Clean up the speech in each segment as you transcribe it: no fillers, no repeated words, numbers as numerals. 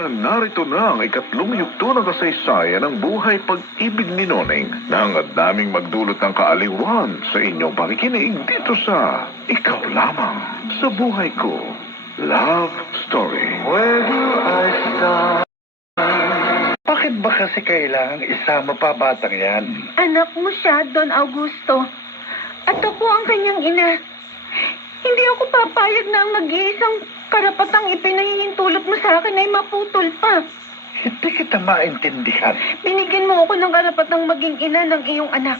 Narito na ang ikatlong yugto ng kasaysayan ng buhay pag-ibig ni Noneng na hangad naming magdulot ng kaaliwan sa inyong pakikinig dito sa Ikaw Lamang sa Buhay Ko Love Story. Where do I start? Bakit ba kasi kailangang isama pa batang yan? Anak mo siya, Don Augusto. At ako ang kanyang ina. Hindi ako papayag na ang nag-iisang karapatang ipinahihintulot mo sa akin ay maputol pa. Hindi kita maintindihan. Binigyan mo ako ng karapatang maging ina ng iyong anak.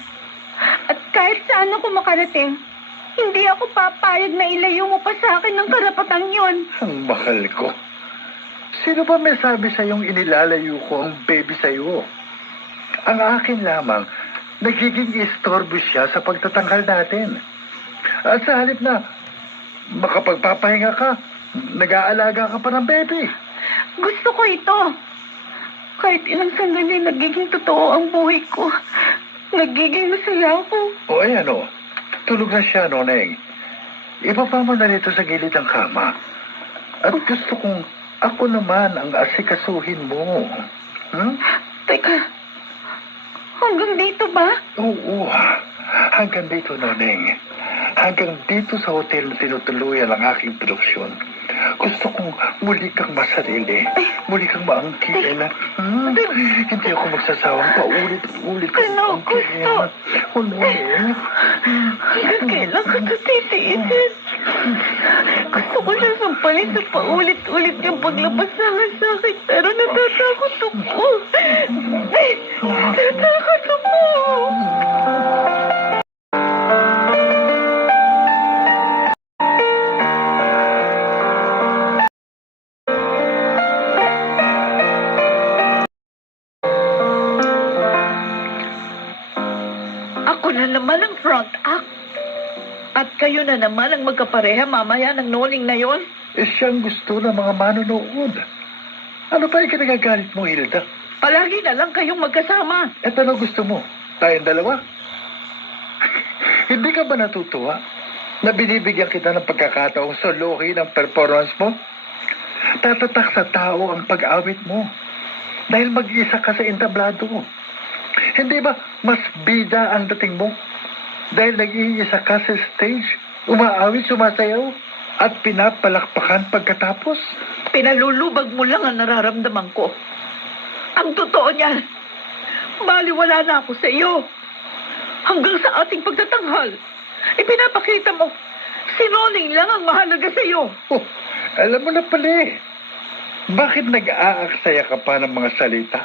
At kahit saan ako makarating, hindi ako papayag na ilayo mo pa sa akin ng karapatang yon. Ang mahal ko. Sino ba may sabi sa'yong inilalayo ko ang baby sa'yo? Ang akin lamang, nagiging istorbo siya sa pagtatanghal natin. At sa halip na makapagpapahinga ka, nag-aalaga ka pa ng baby. Gusto ko ito. Kahit ilang sandali nagiging totoo ang buhay ko. Nagiging masaya ako. O ayan o, tulog na siya, Noneng. Ibaba mo na nito sa gilid ng kama. At gusto kong ako naman ang asikasuhin mo. Teka, hanggang dito ba? Oo, hanggang dito, Noneng. Hanggang dito sa hotel na tinutuluyan ang aking produksyon. Gusto kong muli kang masarili. Muli kang maangkin. Hindi ako magsasawang paulit-ulit. Ano, gusto? Hanggang kailan ka ito titiisin? Gusto ko lang sampalin sa paulit-ulit yung paglabas ng sakit. Pero natatakot ako. Natatakot ako. Ako na naman ang front act. At kayo na naman ang magkapareha mamaya ng Noning na yon. Siyang gusto ng mga manonood. Ano pa yung kinagagalit mo, Hilda? Palagi na lang kayong magkasama. At ano gusto mo? Tayong dalawa? Hindi ka ba natutuwa na binibigyan kita ng pagkakataong solohin ang performance mo? Tatatak sa tao ang pag-awit mo. Dahil mag-isa ka sa entablado mo. Hindi ba mas bida ang dating mo? Dahil nag-iisa ka sa stage, umaawit, sumasayaw, at pinapalakpakan pagkatapos? Pinalulubag mo lang ang nararamdaman ko. Ang totoo niyan, baliwala na ako sa iyo. Hanggang sa ating pagtatanghal, ipinapakita mo, si Noning lang ang mahalaga sa iyo. Oh, alam mo na pala eh. Bakit nag-aaksaya ka pa ng mga salita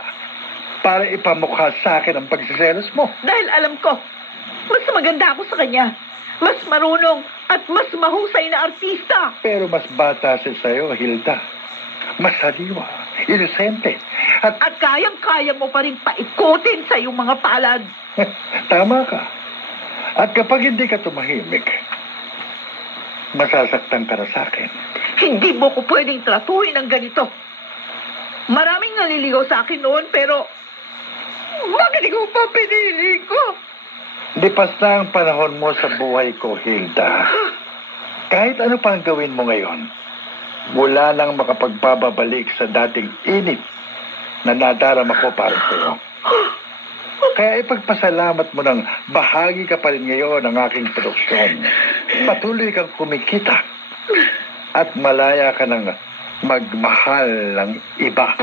para ipamukha sa akin ang pagsiselos mo? Dahil alam ko, mas maganda ako sa kanya. Mas marunong at mas mahusay na artista. Pero mas bata siya sa'yo, Hilda. Mas saliwa, inosente. At kayang-kaya mo pa rin paikutin sa iyong mga palad. tama ka. At kapag hindi ka tumahimik, masasaktan ka na sa akin. Hindi mo ko pwedeng tratuhin ng ganito. Maraming naliligaw sa akin noon, pero bakit ikaw pa pinili ko? Lipas na ang panahon mo sa buhay ko, Hilda. Kahit ano pang gawin mo ngayon, wala nang makapagbabalik sa dating init na nadarama ko para sa iyo. Kaya ipagpasalamat mo ng bahagi ka pa rin ngayon ng aking produksyon. Patuloy kang kumikita at malaya ka ng magmahal ng iba.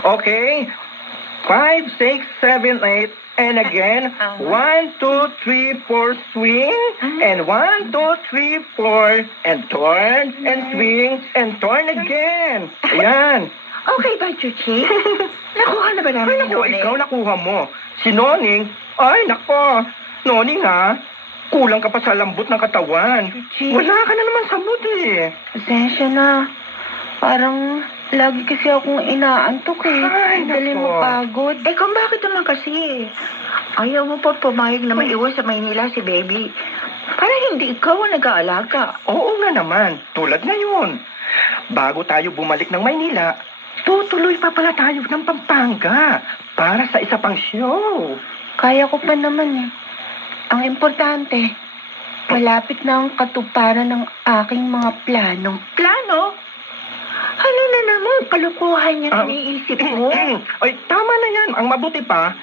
Okay, 5, 6, 7, 8, and again, 1, 2, 3, 4, swing, and 1, 2, 3, 4, and turn, and swing, and turn again. Ayan. Okay ba, Chuchi? Nakuha na ba namin Ay, ni naku, Noning? ikaw nakuha mo. Si Noning, ay, nako. Noning, ha? Kulang ka pa sa lambot ng katawan. Chuchi. Wala ka na naman sa mood, eh. Pasensya na. Parang lagi kasi akong inaantok eh. Ay, Dali nako. mo pagod. Eh kung bakit naman kasi? Ayaw mo pa pumayag na maiwan sa Maynila si baby. Para hindi ikaw ang nag-aalaga. Oo nga naman, tulad ngayon. Bago tayo bumalik ng Maynila, tutuloy pa pala tayo ng Pampanga para sa isa pang show. Kaya ko pa naman eh. Ang importante, malapit na ang katuparan ng aking mga plano. Plano? Hala na naman, kalukuhan yung iniisip mo. Ay, tama na yan. Ang mabuti pa,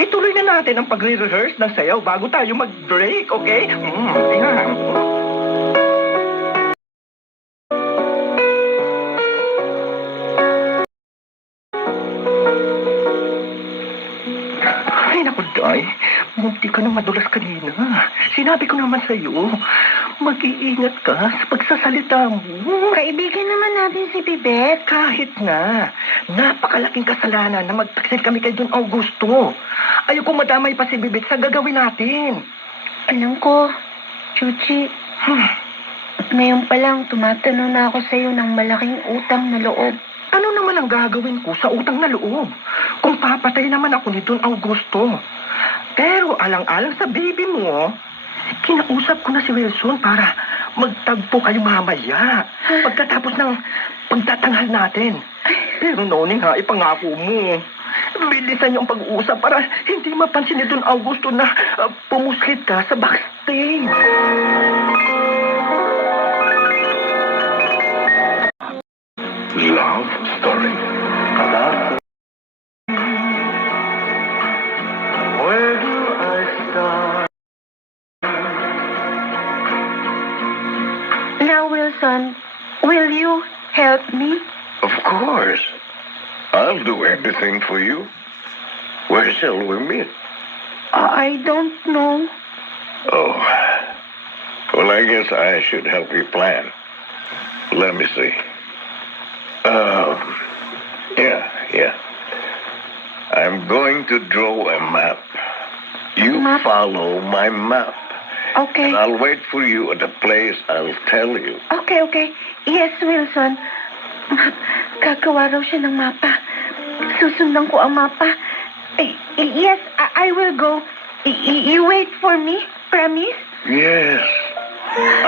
ituloy na natin ang pagre-rehearse ng sayaw bago tayo mag-break, okay? Ayan. Ay, naku, Day. Munti ka na madulas kanina. Sinabi ko naman sa'yo, mag-iingat ka sa pagsasalita mo. Kaibigan naman natin si Bibet. Kahit na, napakalaking kasalanan na magtaksil kami kay Don Augusto. Ayoko madamay pa si Bibit sa gagawin natin. Alam ko, Chuchi, ngayon pa lang tumatanong na ako sa'yo ng malaking utang na loob. Ano naman ang gagawin ko sa utang na loob? Kung papatay naman ako ni Don Augusto. Pero alang-alang sa baby mo, kinausap ko na si Wilson para magtagpo kayo mamaya. Pagkatapos ng pagtatanghal natin. Pero Noning ha, ipangako mo. Bilisan yung pag-uusap para hindi mapansin ni Don Augusto na pumuslit ka sa backstage. Love Story. Where do I start? Now, Wilson, will you help me? Of course. I'll do everything for you. Where shall we meet? I don't know. Oh. Well, I guess I should help you plan. Let me see. Yeah. I'm going to draw a map. You Map? follow my map. Okay. And I'll wait for you at the place I'll tell you. Okay. Yes, Wilson. Gagawa raw siya ng mapa. Susundan ko ang mapa. Yes, I will go. You wait for me? Promise? Yes.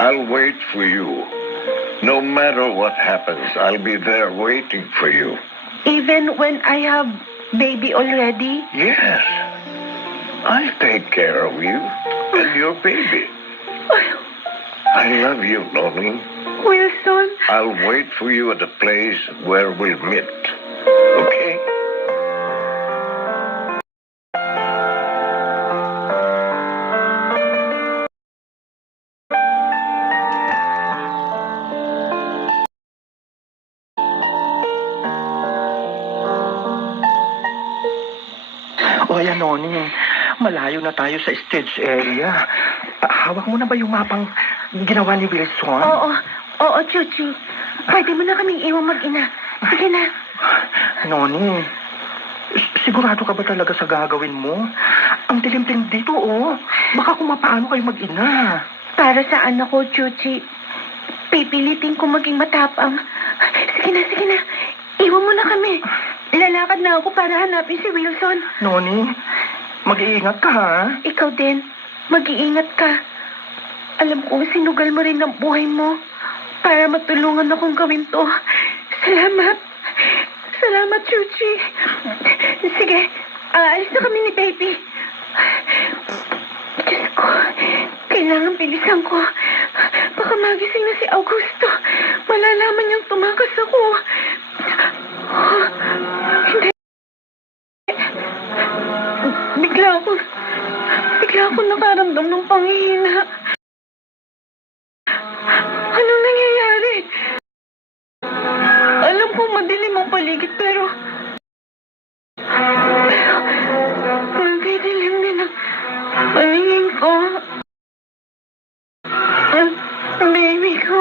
I'll wait for you. No matter what happens, I'll be there waiting for you. Even when I have baby already? Yes. I'll take care of you and your baby. I love you, Noni. Wilson? I'll wait for you at the place where we'll meet. Okay? O ayan, Noning. Malayo na tayo sa stage area. Hawak mo na ba yung mapang ginawa ni Wilson? Oo, Chuchi. Pwede mo na kaming iwan mag-ina. Sige na. Noning, sigurado ka ba talaga sa gagawin mo? Ang dilim-dilim dito, oh. Baka kung mapaano kayo mag-ina. Para sa anak ko, Chuchi. Pipilitin ko maging matapang. Sige na. Iwan mo na kami. Lalakad na ako para hanapin si Wilson. Noning, mag-iingat ka, ha? Ikaw din. Mag-iingat ka. Alam kong sinugal mo rin ang buhay mo para matulungan akong gawin to. Salamat, Chuchi. Sige, aalis na kami ni Baby. Diyos ko, kailangan bilisan ko. Baka magising na si Augusto. Malalaman niyang tumakas ako. Hindi. Bigla ako nakaramdam ng panghihina. Anong nangyayari? Alam ko madilim ang paligid pero nagdidilim din ang paningin ko. Baby ko.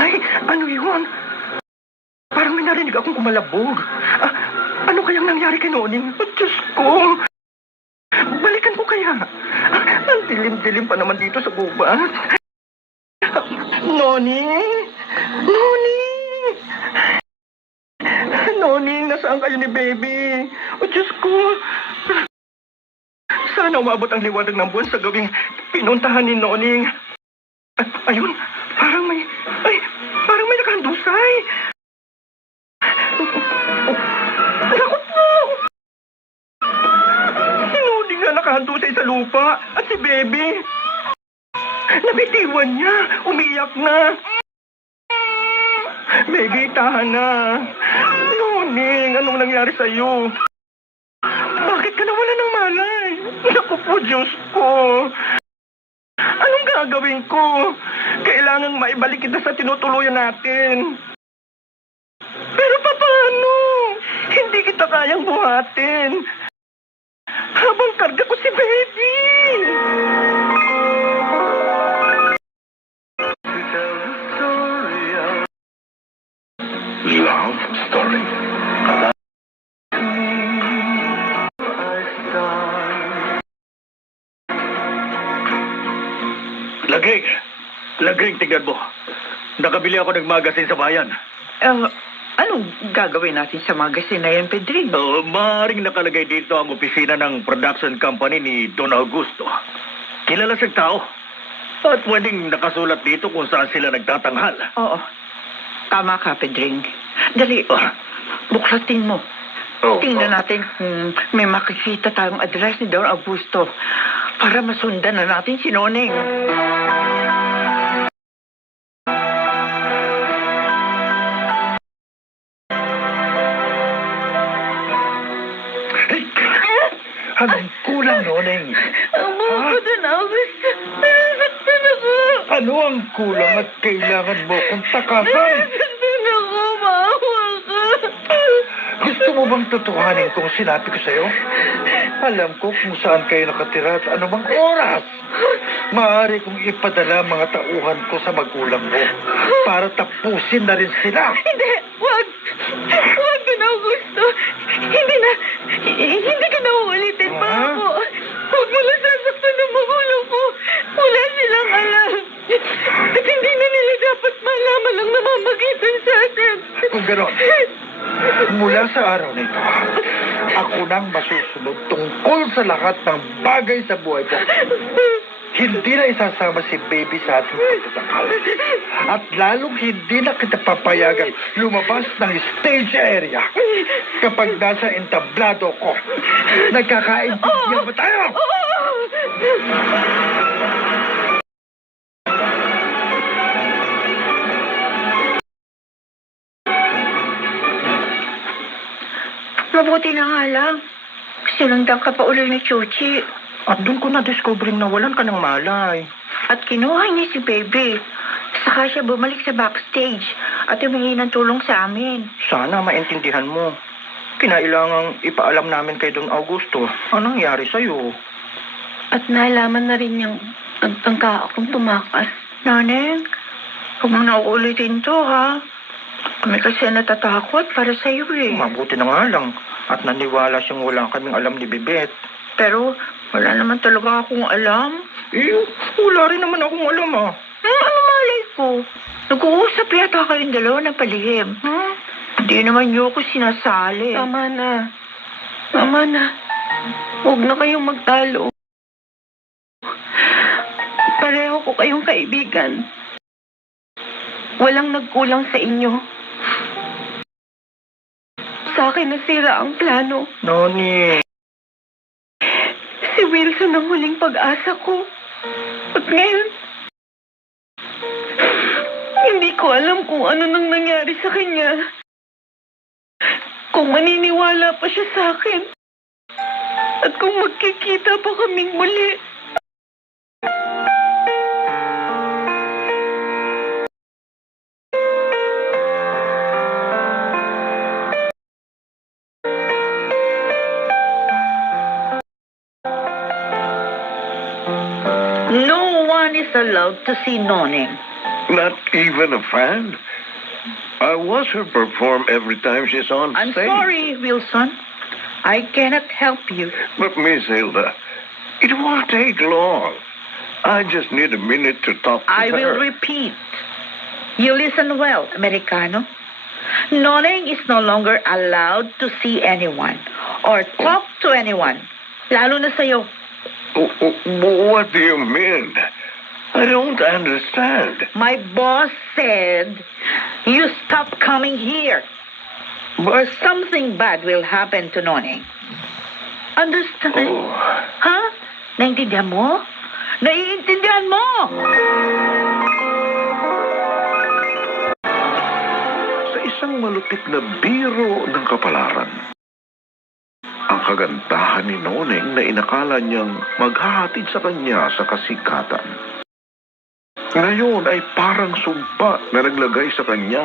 Ay, ano yun? Parang may narinig akong kumalabog. Ano kayang nangyari kay Noning? Diyos ko! Balikan ko kaya. Ang dilim-dilim pa naman dito sa gubat. Noning! Noning, nasaan kayo ni Baby? Diyos ko! Sana umabot ang liwanag ng buwan sa gawing pinuntahan ni Noning. Ayun, parang may nakahandusay. Naku po! Sinuding na nakahandusay sa lupa at si Baby. Nabitiwan niya, umiyak na. Baby, tahan na. Noning, anong nangyari sa'yo? Bakit ka nawala ng malay? Naku po, Diyos ko. Anong gagawin ko? Kailangang maibalik kita sa tinutuluyan natin. Pero paano? Hindi kita kayang buhatin. Habang karga ko si Baby. Love story. Laging, tingnan mo. Nakabili ako ng magasin sa bayan. Anong gagawin natin sa magazine na yan, Pedring? Maaaring nakalagay dito ang opisina ng production company ni Don Augusto. Kilala siyang tao. At pwedeng nakasulat dito kung saan sila nagtatanghal. Oo. Tama ka, Pedring. Dali, buklatin mo. Tingnan natin kung may makikita tayong address ni Don Augusto para masundan na natin si Noneng. Anong kulang, Noneng? Ang mga ko, Don Augusto. Nasaktan ako. Ano ang kulang at kailangan mo kung takasan? Nasaktan ako. Maawa ka. Gusto mo bang tutuhanin kung sinabi ko sa'yo? Alam ko kung saan kayo nakatira at anumang oras. Maaari kong ipadala mga tauhan ko sa magulang mo para tapusin na rin sila. Hindi, wag. Wag, Don Augusto. Hindi ka na uulitin pa ako. Huwag mo lang sasaktan ng magulang ko. Wala silang alam. At hindi na nila dapat malaman ang namamagitan sa atin. Kung ganon, mula sa araw na ito, ako nang masusunod tungkol sa lahat ng bagay sa buhay mo. Hindi na isasama si Baby sa ating pagtatanghal. At lalong hindi na kita papayagang lumabas ng stage area kapag nasa entablado ko. Nagkakaintindihan ba tayo? Mabuti na nga lang. Sinundan ka pa ulo ni Chuchi. At doon ko na-discover na walan ka ng malay. At kinuha niya si Baby. Saka siya bumalik sa backstage at humingi ng tulong sa amin. Sana maintindihan mo. Kinailangang ipaalam namin kay Don Augusto anong nangyari sa'yo. At nalaman na rin niyang nagtangka akong tumakas. Noneng, huwag mo na uulitin to, ha? Kami kasi natatakot para sa'yo, eh. Mabuti na nga lang. At naniwala siyang wala kaming alam ni Bibet. Pero wala naman talaga akong alam. Wala rin naman akong alam, ah. Ano malay ko? Nag-uusap yata kayong dalawa ng palihim. Hindi naman niyo ako sinasali. Tama na. Huwag na kayong magtalo. Pareho ko kayong kaibigan. Walang nagkulang sa inyo. Sa akin nasira ang plano. Noni. Si Wilson ang huling pag-asa ko. At ngayon, hindi ko alam kung ano nang nangyari sa kanya. Kung maniniwala pa siya sa akin. At kung magkikita pa kaming muli. No one is allowed to see Noneng. Not even a fan? I watch her perform every time she's on I'm stage. sorry, Wilson. I cannot help you. But Miss Hilda, it won't take long. I just need a minute to talk to I her. will repeat. You listen well, Americano. Noneng is no longer allowed to see anyone or talk to anyone. Lalo na sa'yo. What do you mean? I don't understand. My boss said you stop coming here or something bad will happen to Noneng. Understand? Oh, Ha? Naintindihan mo? Naiintindihan mo? sa isang malupit na biro ng kapalaran, ang kagandahan ni Noneng na inakala niyang maghahatid sa kanya sa kasikatan. Ngayon ay parang sumpa na naglagay sa kanya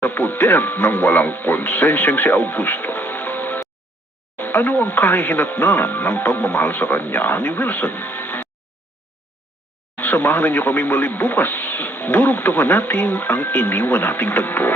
sa puder ng walang konsensyang si Augusto. Ano ang kahihinatnan ng pagmamahal sa kanya ni Wilson? Samahan niyo kami muli bukas. Durugtungan natin ang iniwan nating tagpo.